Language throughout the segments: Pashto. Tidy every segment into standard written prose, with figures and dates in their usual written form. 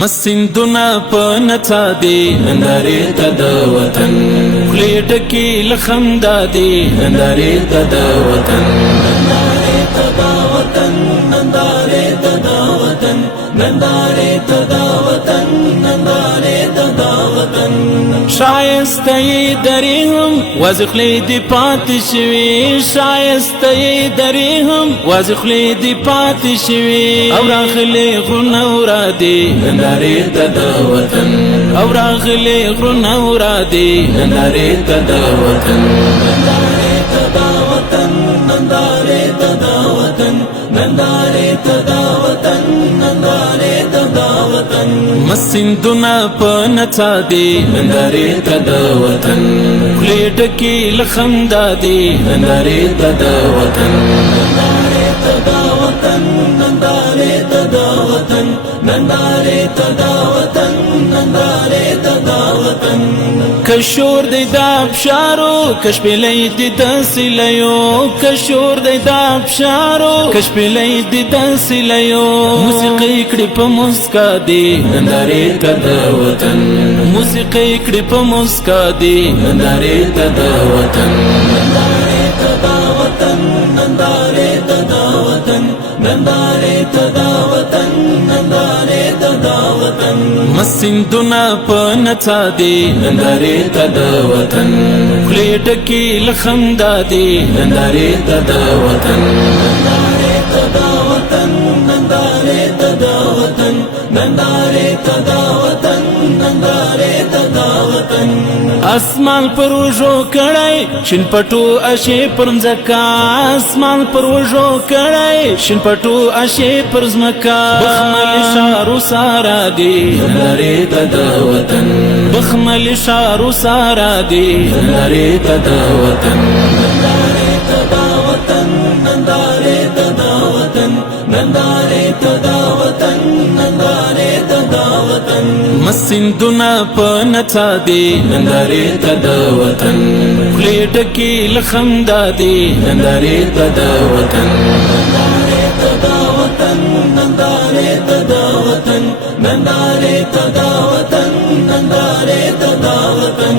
مسندنا په نڅا دی نندارې ته د وطن خولې ډکې له خندا دی نندارې ته د وطن نندارې ته د وطن نندارې ته د وطن نندارې ته د وطن نندارې ته د وطن شایسته یې درې هم وازې خولې دې پاتې شوې شایسته یې درې هم وازې خولې دې پاتې شوې او راغلې غرونه ورادې نندارې ته د وطن او راغلې غرونه ورادې نندارې ته د وطن نندارې ته د وطن نندارې ته د وطن نندارې ته د وطن نندارې ته د وطن مسندنا په نڅا دی نندارې ته د وطن خولې ډکې له خندا دی نندارې ته د وطن نندارې ته د وطن نندارې ته د وطن نندارې ته د وطن نندارې ته د وطن کشور دی د ابشارو کشپلې دی د سلیو کشور دی د ابشارو کشپلې دی د سلیو موسیقي کړي په مسکا دی نندارې ته د وطن موسیقي کړي په مسکا دی نندارې ته د وطن نندارې ته د وطن نندارې ته د وطن نندارې ته د وطن نندارې ته د وطن مسندنا په نڅا دی نندارې ته د وطن خولې ډکې له خندا دی نندارې ته د وطن نندارې ته د وطن نندارې ته د وطن نندارې ته د وطن نندارې ته د وطن اسمان پر وژو کړی شین پټو اشې پر ځمکه اسمان پر وژو کړی شین پټو اشې پر ځمکه بخمل شارو سارا دی نندارې ته د وطن بخمل شارو سارا دی نندارې ته د وطن نندارې ته د وطن نندارې ته د وطن نندارې ته د وطن نندارې ته د وطن مسندنا په نڅا دی نندارې ته د وطن خولې ډکې له خندا دی نندارې ته د وطن نندارې ته د وطن نندارې ته د وطن نندارې ته د وطن نندارې ته د وطن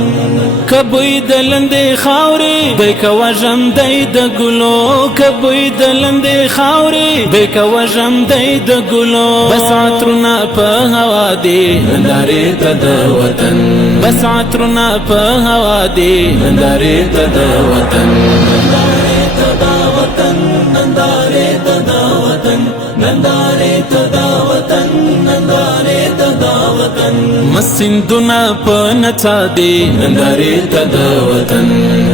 کبوی د لندې خاورې دی که وژم دی د ګلو کبوی د لندې خاورې دی که وژم دی د ګلو بس عطرونه په هوا دی نندارې ته د وطن بس عطرونه په هوا دی نندارې ته د وطن نندارې ته د وطن نندارې ته د وطن نندارې ته د وطن نندارې ته د وطن مسندنا په نڅا دی نندارې ته د وطن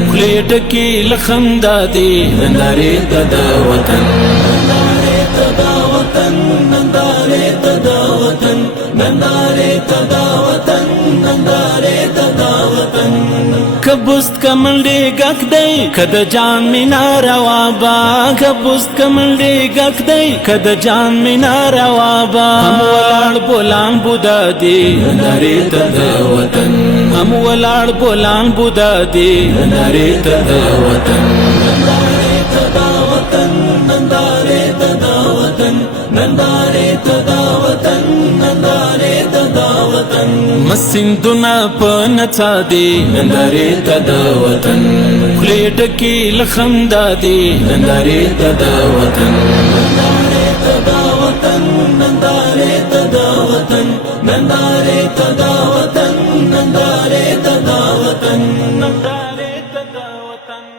خولې ډکې له خندا دی نندارې ته د وطن نندارې ته د وطن نندارې ته د وطن نندارې ته د وطن نندارې ته د وطن کبوست کمنډې ګک دی کد جان مینا روا با کبوست کمنډې ګک دی کد جان مینا روا با هم ولاړ بولان بودا دی نندارې ته د وطن هم ولاړ بولان بودا دی نندارې ته د وطن نندارې ته د وطن نندارې ته د وطن نندارې ته د وطن نندارې ته د وطن مسندنا په نڅا دی نندارې ته د وطن خولې ډکې له خندا دی نندارې ته د وطن نندارې ته د وطن نندارې ته د وطن نندارې ته د وطن نندارې ته د وطن نندارې ته د وطن